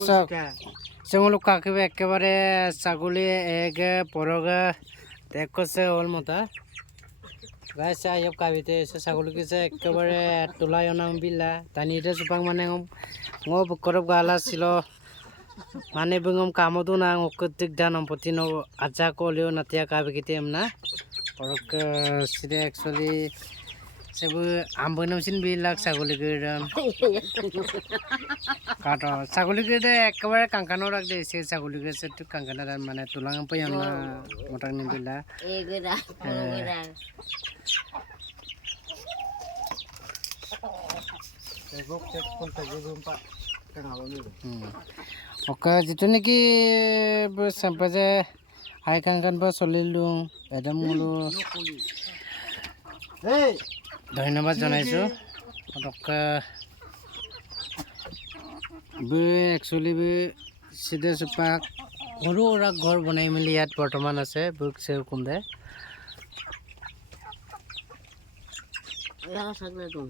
সেগুলো কাকে একেবারে ছাগলি এক পরগা দেখছে ওর মতো গাছ আইব কাবিতে এসে ছাগলি কিছু একেবারে তোলাই অনাম বিলা তানিতে সুপাং মানে করব গালা ছিল মানে বুঙম কামতো না অকতিক দান সম্পত্তি ন আজা কলিও নাতিয়া কাবি কিতে না পরক সিরে एक्चुअली সেবু আমবনমসিন বিলাক ছাগলি গিরাম কাটো ছাগলি গিরে একেবারে কাঙ্কানো রাখ দে সে ছাগলি গিরে সেটু কাঙ্কানা মানে তুলাং পাইম না মোটাং নিবিলা এগরা ওগরা এবক চেক কোনটা জেবুম পা কাঙাবনি ওকে যেটো নাকি সম্পজে হাই কাঙ্কান বা চলিলুং এদম মুলু এই ধন্যবাদ জানাইছো ওকে বে एक्चुअली বে সিধে সুপাক সৰু সুৰা ঘৰ বনাই মেলি ইয়াত বৰ্তমান আছে বুক সেও কুন্দে ইয়া সাগলে তো